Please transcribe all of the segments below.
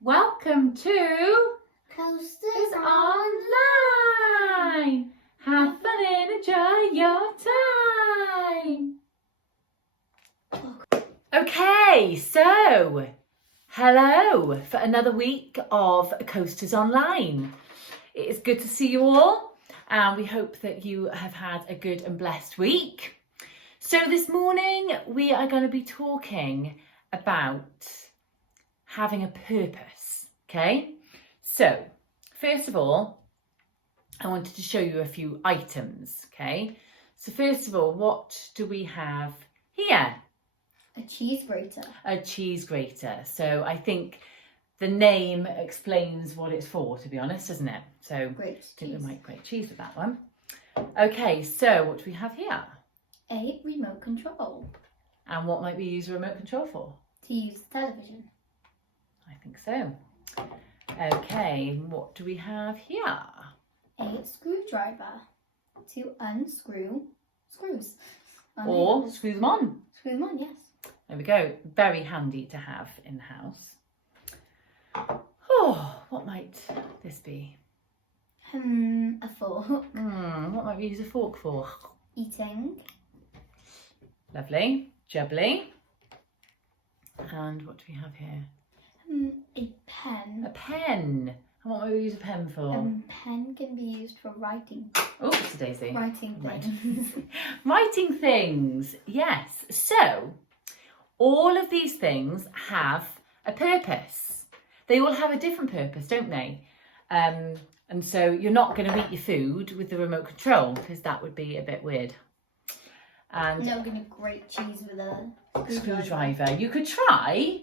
Welcome to Coasters Online. Have fun and enjoy your time. Okay, so hello for another week of Coasters Online. It is good to see you all, and we hope that you have had a good and blessed week. So this morning we are going to be talking about having a purpose, okay? So first of all, I wanted to show you a few items, okay? So first of all, what do we have here? A cheese grater. A cheese grater. So I think the name explains what it's for, to be honest, doesn't it? So Great I think cheese. we might grate cheese with that one. Okay, so what do we have here? A remote control. And what might we use a remote control for? To use the television. I think so. Okay, what do we have here? A screwdriver. To unscrew screws. Or screw them on. Screw them on, yes. There we go. Very handy to have in the house. Oh, what might this be? A fork. What might we use a fork for? Eating. Lovely. Jubbly. And what do we have here? A pen. A pen. And what might we use a pen for? Pen can be used for writing. Oh, it's a daisy. Writing Right. things. Writing things. Yes. So, all of these things have a purpose. They all have a different purpose, don't they? And so you're not going to eat your food with the remote control because that would be a bit weird. And No, we're going to grate cheese with a screwdriver. You could try,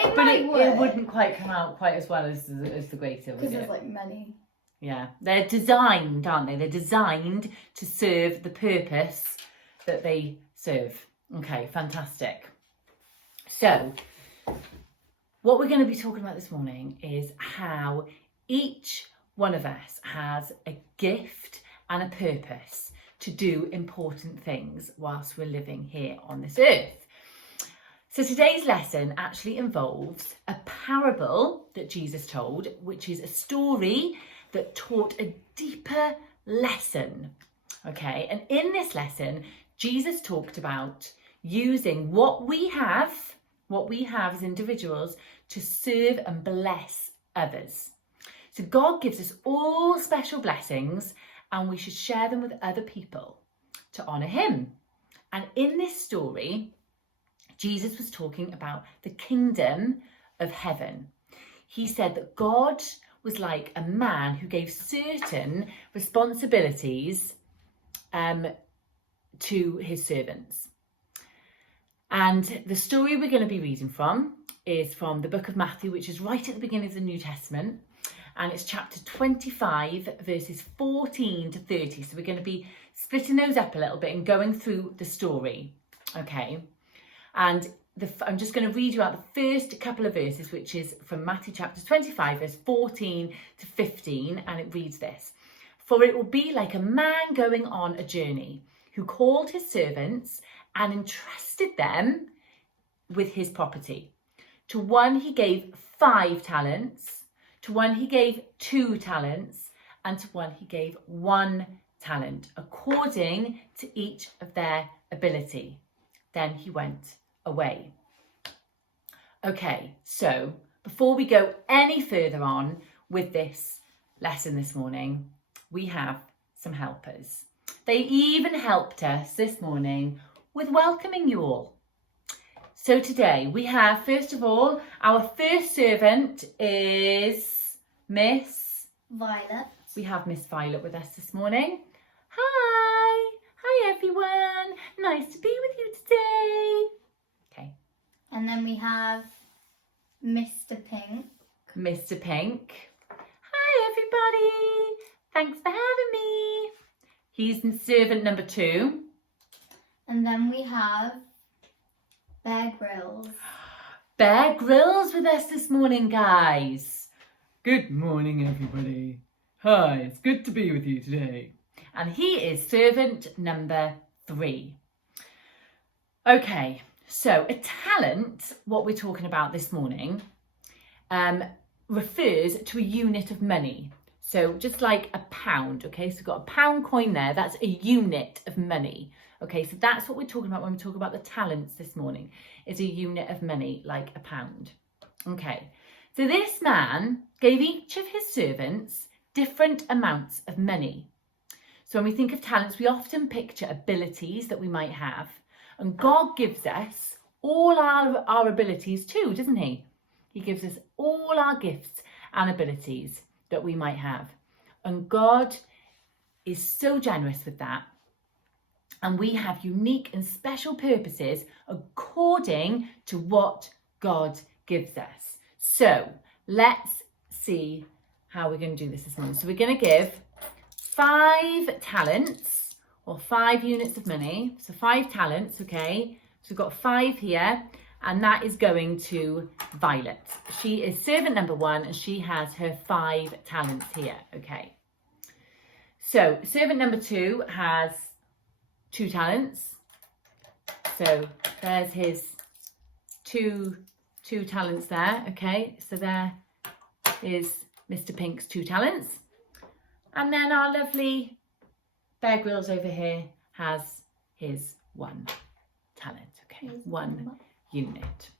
It but might it work. wouldn't quite come out quite as well as the grater, would Because it? there's like many. Yeah, they're designed, aren't they? They're designed to serve the purpose that they serve. Okay, fantastic. So, what we're going to be talking about this morning is how each one of us has a gift and a purpose to do important things whilst we're living here on this earth. So today's lesson actually involves a parable that Jesus told, which is a story that taught a deeper lesson. Okay, and in this lesson, Jesus talked about using what we have as individuals to serve and bless others. So God gives us all special blessings and we should share them with other people to honour him. And in this story, Jesus was talking about the kingdom of heaven. He said that God was like a man who gave certain responsibilities to his servants. And the story we're going to be reading from is from the book of Matthew, which is right at the beginning of the New Testament. And it's chapter 25, verses 14 to 30. So we're going to be splitting those up a little bit and going through the story. Okay. And I'm just going to read you out the first couple of verses, which is from Matthew chapter 25, verse 14 to 15. And it reads this. For it will be like a man going on a journey who called his servants and entrusted them with his property. To one he gave 5 talents. To one he gave 2 talents, and to one he gave 1 talent, according to each of their ability. Then he went away. Okay, so before we go any further on with this lesson this morning, we have some helpers. They even helped us this morning with welcoming you all. So today we have, first of all, our first servant is Miss Violet. We have Miss Violet with us this morning. Hi. Hi everyone. Nice to be with you today. Okay. And then we have Mr. Pink. Mr. Pink. Hi everybody. Thanks for having me. He's servant number 2. And then we have Bear Grylls. Bear Grylls with us this morning, guys. Good morning, everybody. Hi, it's good to be with you today. And he is servant number 3. Okay, so a talent, what we're talking about this morning, refers to a unit of money. So just like a pound, okay? So we've got a pound coin there, that's a unit of money. Okay, so that's what we're talking about when we talk about the talents this morning, is a unit of money, like a pound. Okay, so this man gave each of his servants different amounts of money. So when we think of talents, we often picture abilities that we might have. And God gives us all our abilities too, doesn't he? He gives us all our gifts and abilities that we might have. And God is so generous with that. And we have unique and special purposes according to what God gives us. So let's see how we're going to do this morning. So we're going to give 5 talents or 5 units of money. So 5 talents, okay? So we've got 5 here, and that is going to Violet. She is servant number 1, and she has her 5 talents here, okay? So servant number 2 has 2 talents. So there's his two talents there, okay? So there is Mr. Pink's 2 talents. And then our lovely Bear Grylls over here has his 1 talent, okay? 1 unit.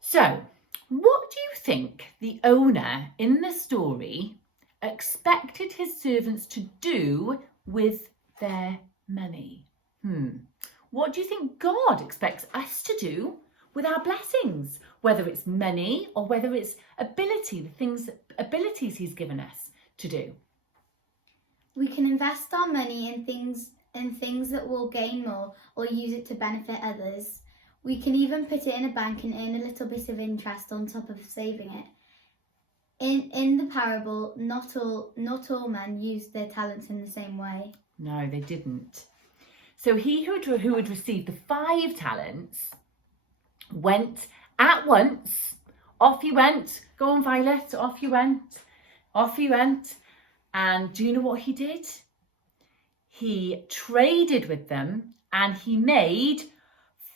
So what do you think the owner in the story expected his servants to do with their money? What do you think God expects us to do with our blessings? Whether it's money or whether it's abilities he's given us to do. We can invest our money in things that will gain more or use it to benefit others. We can even put it in a bank and earn a little bit of interest on top of saving it. In the parable, not all men used their talents in the same way. No, they didn't. So he who had received the 5 talents went at once. Off he went. Go on, Violet. Off you went. Off he went. And do you know what he did? He traded with them and he made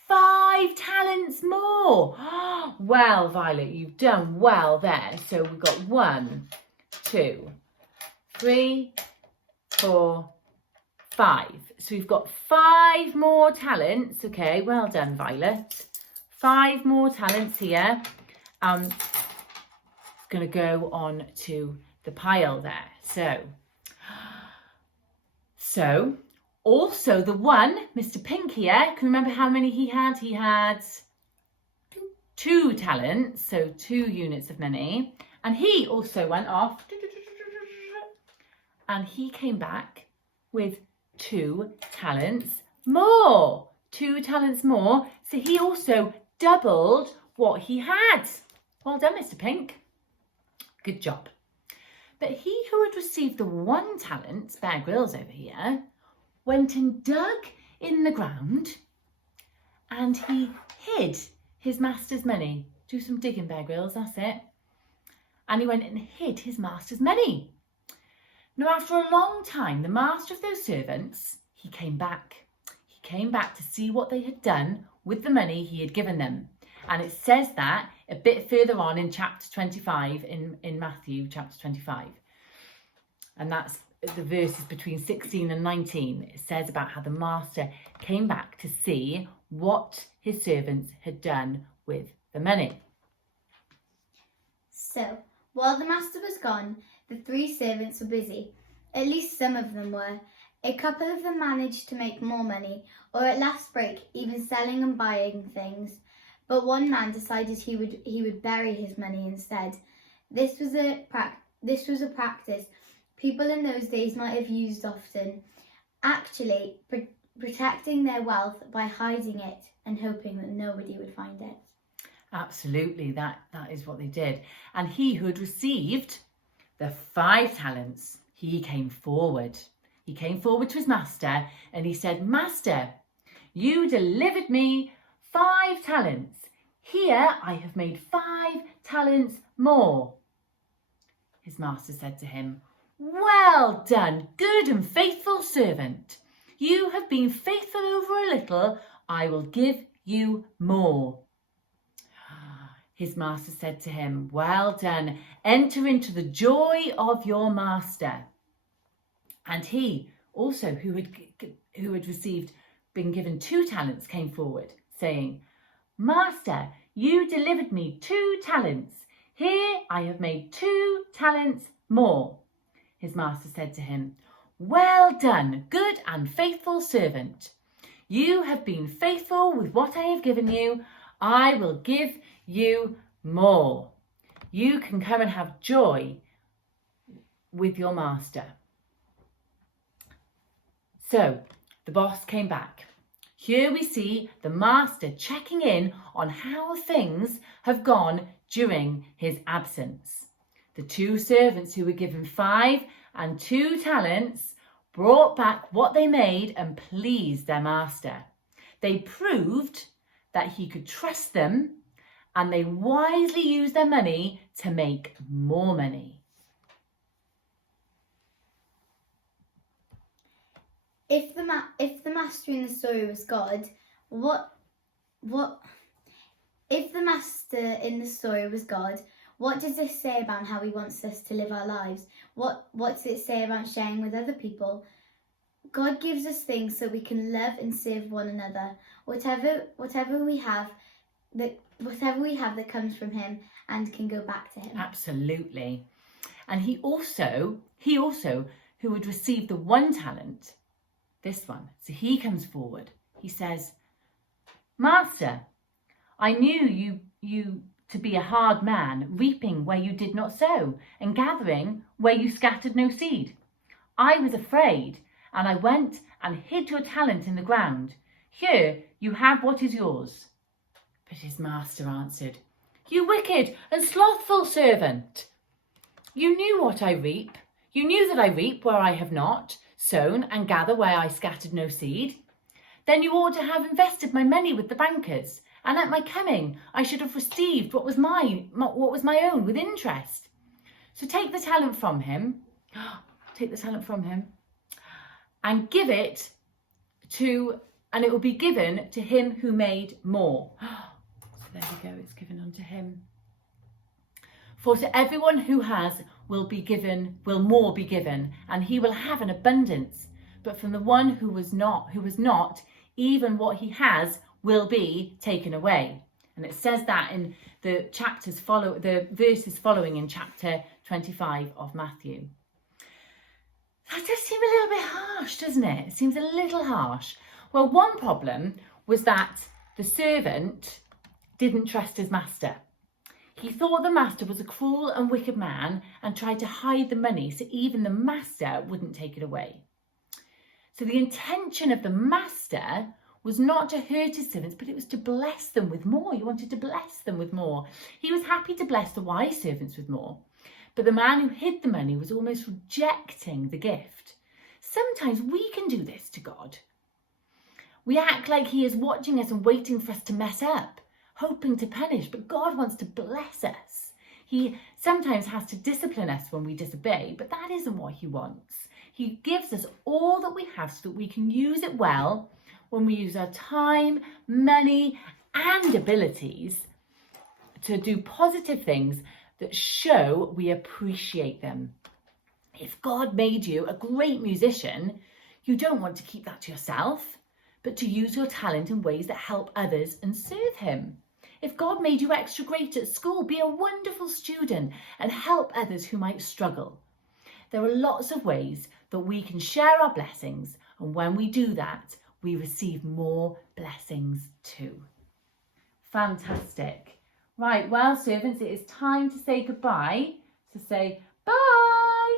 5 talents more. Well, Violet, you've done well there. So we've got 1, 2, 3, 4, 5. So we've got 5 more talents. Okay, well done, Violet. 5 more talents here. It's going to go on to the pile there. So also the one, Mr. Pink here, can you remember how many he had? He had 2 talents, so 2 units of money. And he also went off and he came back with 2 talents more. 2 talents more. So he also doubled what he had. Well done, Mr. Pink. Good job. But he who had received the 1 talent, Bear Grylls over here, went and dug in the ground and he hid his master's money. Do some digging, Bear Grylls, that's it. And he went and hid his master's money. Now, after a long time, the master of those servants, he came back. He came back to see what they had done with the money he had given them. And it says that a bit further on in chapter 25, in Matthew chapter 25. And that's the verses between 16 and 19. It says about how the master came back to see what his servants had done with the money. So, while the master was gone, the 3 servants were busy. At least some of them were. A couple of them managed to make more money, or at last break, even selling and buying things. But one man decided he would bury his money instead. This was a practice people in those days might have used often, actually protecting their wealth by hiding it and hoping that nobody would find it. Absolutely, that is what they did. And he who had received the 5 talents, he came forward. He came forward to his master and he said, "Master, you delivered me 5 talents. Here I have made 5 talents more." His master said to him, "Well done, good and faithful servant. You have been faithful over a little, I will give you more." His master said to him, "Well done, enter into the joy of your master." And he also, who had been given 2 talents, came forward, saying, "Master, you delivered me 2 talents. Here I have made 2 talents more." His master said to him, "Well done, good and faithful servant. You have been faithful with what I have given you. I will give you more. You can come and have joy with your master." So the boss came back. Here we see the master checking in on how things have gone during his absence. The 2 servants who were given 5 and 2 talents brought back what they made and pleased their master. They proved that he could trust them, and they wisely used their money to make more money. If the master in the story was God, if the master in the story was God, what does this say about how he wants us to live our lives? What does it say about sharing with other people? God gives us things so we can love and serve one another. Whatever we have that comes from him and can go back to him. Absolutely. And he also who had received the 1 talent, this one. So he comes forward. He says, "Master, I knew you to be a hard man, reaping where you did not sow, and gathering where you scattered no seed. I was afraid, and I went and hid your talent in the ground. Here you have what is yours." But his master answered, "You wicked and slothful servant! You knew what I reap. You knew that I reap where I have not sown and gather where I scattered no seed. Then you ought to have invested my money with the bankers, and at my coming I should have received what was my own with interest. So take the talent from him, and give it to, and it will be given to him who made more." So there we go, it's given unto him. "For to everyone who has will more be given, and he will have an abundance. But from the one who was not, even what he has will be taken away." And it says that in the verses following in chapter 25 of Matthew. That does seem a little bit harsh, doesn't it? It seems a little harsh. Well, one problem was that the servant didn't trust his master. He thought the master was a cruel and wicked man and tried to hide the money so even the master wouldn't take it away. So the intention of the master was not to hurt his servants, but it was to bless them with more. He wanted to bless them with more. He was happy to bless the wise servants with more. But the man who hid the money was almost rejecting the gift. Sometimes we can do this to God. We act like he is watching us and waiting for us to mess up, hoping to punish, but God wants to bless us. He sometimes has to discipline us when we disobey, but that isn't what he wants. He gives us all that we have so that we can use it well when we use our time, money, and abilities to do positive things that show we appreciate them. If God made you a great musician, you don't want to keep that to yourself, but to use your talent in ways that help others and serve him. If God made you extra great at school, be a wonderful student and help others who might struggle. There are lots of ways that we can share our blessings, and when we do that, we receive more blessings too. Fantastic. Right, well, servants, it is time to say goodbye. So say bye.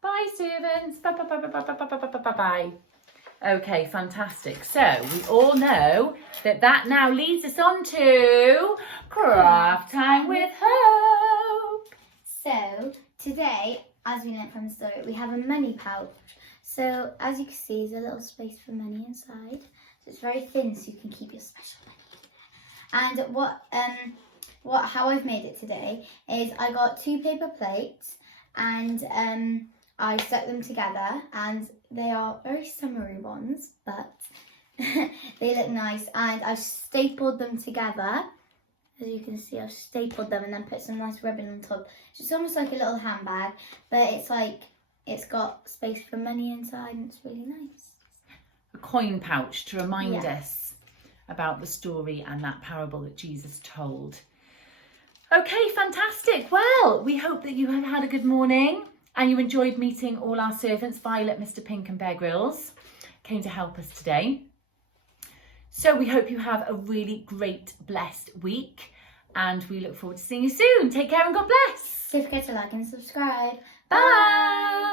Bye, servants. Bye, bye, bye, bye, bye, bye, bye, bye, bye, bye. Okay, fantastic. So we all know that now leads us on to craft time with Hope. So today, as we learned from the story, we have a money pouch. So as you can see, there's a little space for money inside. So it's very thin, so you can keep your special money. And how I've made it today is I got 2 paper plates and I stuck them together, and they are very summery ones, but they look nice. And I've stapled them together As you can see, I've stapled them and then put some nice ribbon on top. So it's almost like a little handbag, but it's got space for money inside and it's really nice. A coin pouch to remind Yeah. us about the story and that parable that Jesus told. Okay, fantastic. Well, we hope that you have had a good morning and you enjoyed meeting all our servants. Violet, Mr. Pink and Bear Grylls came to help us today. So we hope you have a really great, blessed week and we look forward to seeing you soon. Take care and God bless. Don't forget to like and subscribe. Bye.